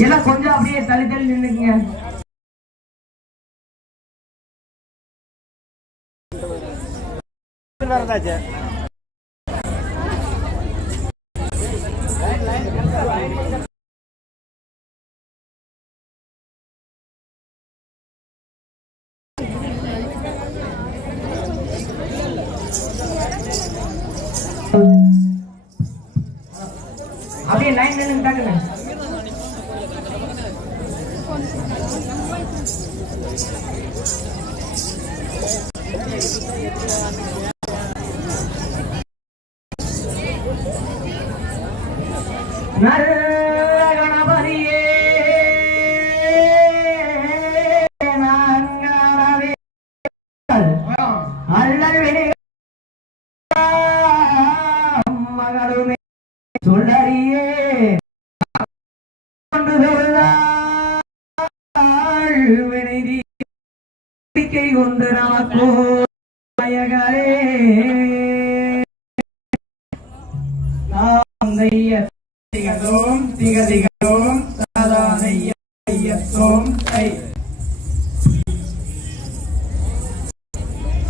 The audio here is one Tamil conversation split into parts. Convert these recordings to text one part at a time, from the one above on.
எல்லாம் கொஞ்சம் அப்படியே தள்ளி தள்ளி நின்றுக்குங்க வரதாச்சு அப்படியே லைன் நில்லுங்க தாக்குங்க.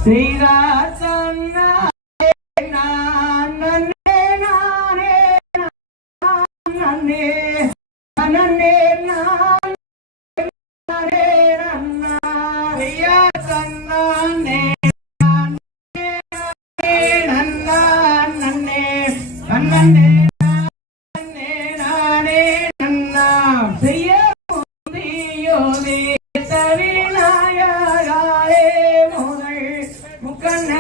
శ్రీరాజన్నా. கண்ண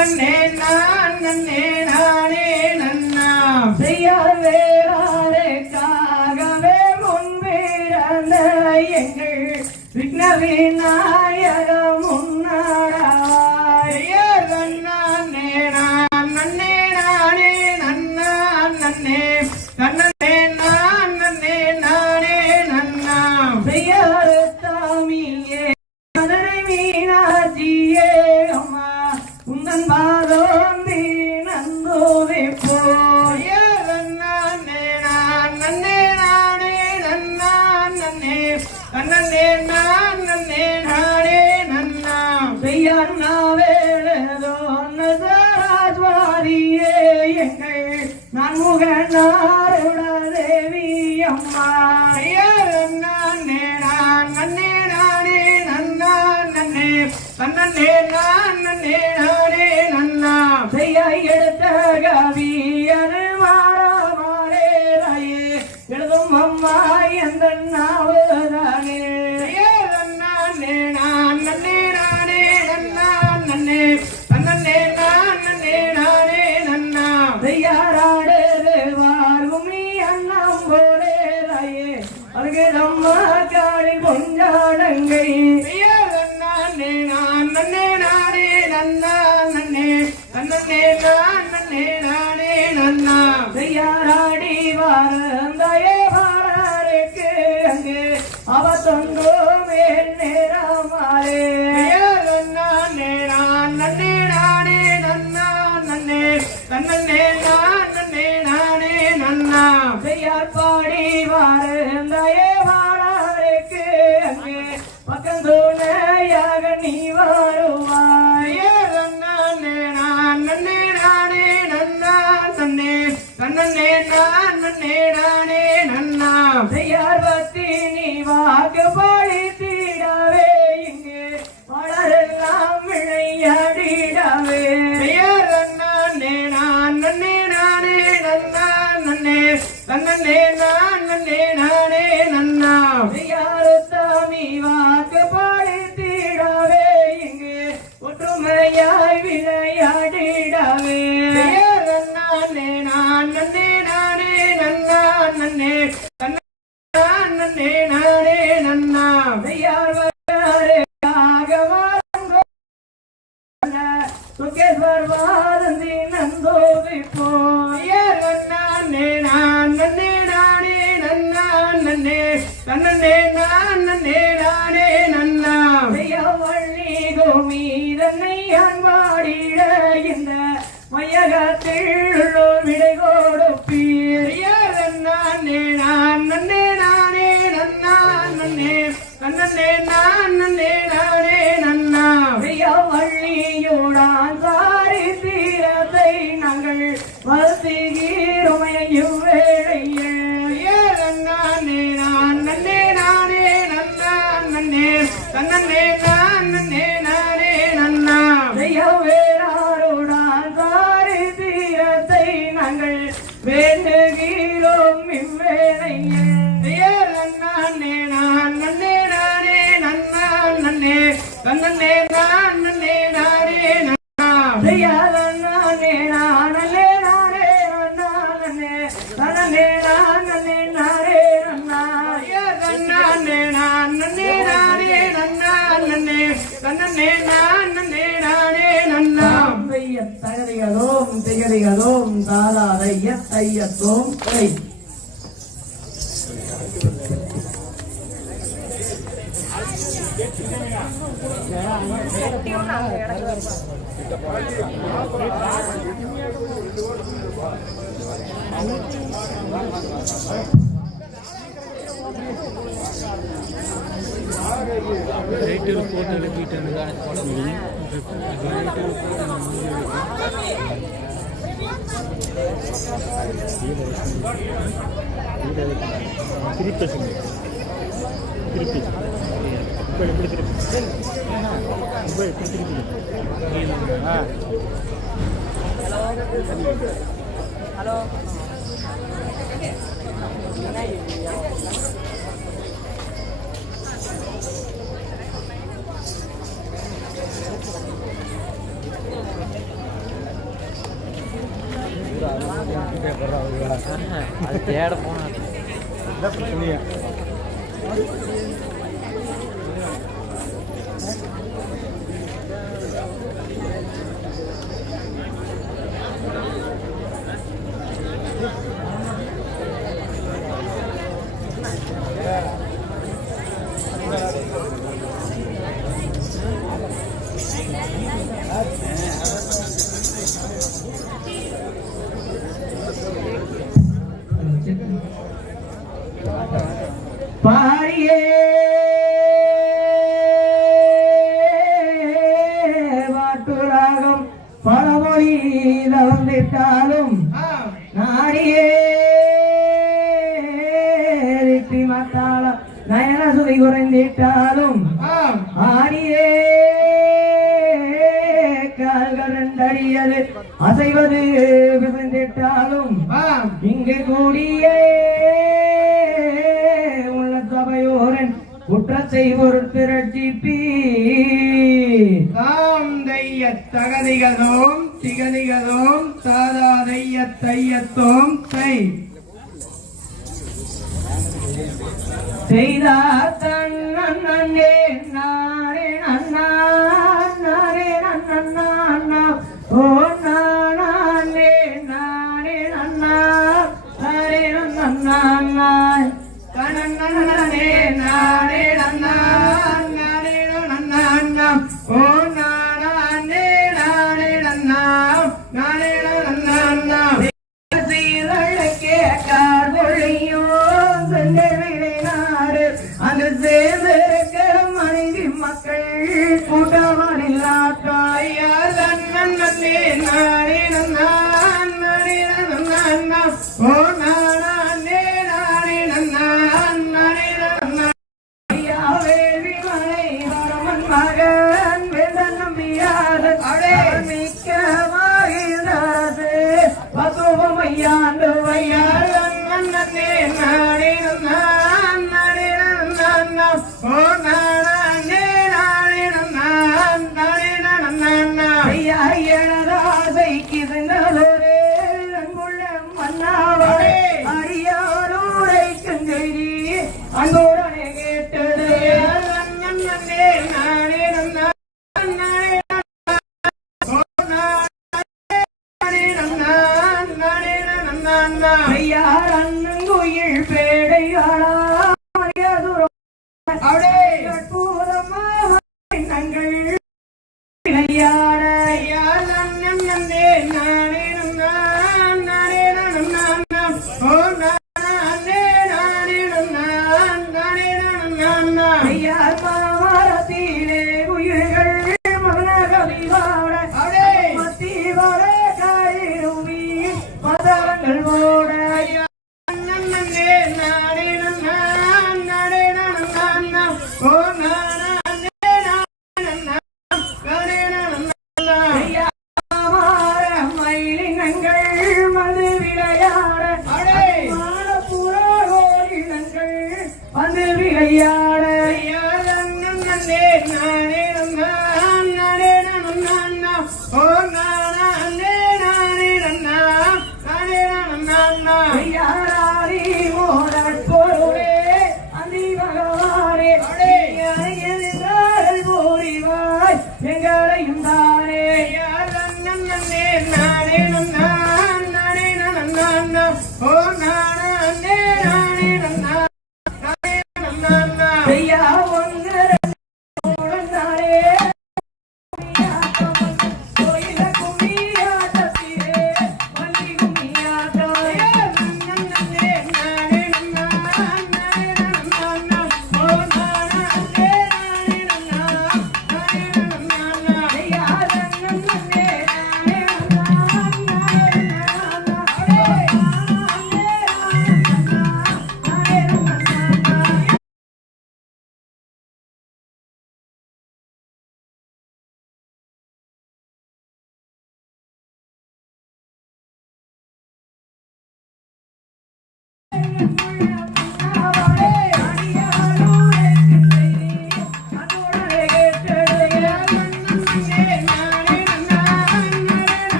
நன்னே நான் நன்னே தாய் என் நாவல் தன்னே நான் நன்னே நானே நன்னா. யாருத்தாமி வாக்கு பாடித்திடவே இங்கு ஒற்றுமையாய் விளையாடிடவே நன்னே நான் நன்னே நானே நன்னா நன்னே நான் நன்னே நானே நன்னா. யார் வரையாக வாருங்கோ சுகேஸ்வர் வாரந்தி நந்தோவிப்போ நன்னே நன்னே தன்னே நான் நன்னே நானே நன்னா. வள்ளி கோமீதன்னை அன்பாடிட இந்த மையகத்தில் உள்ளோர் விடை கொடுப்பீர் நன்னே நான் நன்னே நானே நன்னா நன்னே நன்னே நான் நன்னே நானே நன்னா வள்ளியோடான் சாரி தீரத்தை நாங்கள் வருத்துகிறோமையும் தகதையதோம் திகதையதோம் தாராதைய தையத்தோம் நானே நன்னா தைய ரைட்டில் போட்டு எழுப்பிட்டு திருப்பி திருப்பி இப்போ எப்படி திருப்பி இப்போ எப்படி திருப்பி ஆ ஹலோ அது தேட போனேன் அசைவது விழுந்திட்டாலும் இங்கு கூடியே உள்ள சபையோரன் குற்றத்தை பொறுத்து ரட்சிப்பீ தாம் தைய தகதிகதோம் தாதா தைய தையத்தோம் தை செய்தார் தன் நன்னே நாரே நன்னா நாரே நன்னா ஓ நான் நான் கணன் நானே நானே நான் ஐயா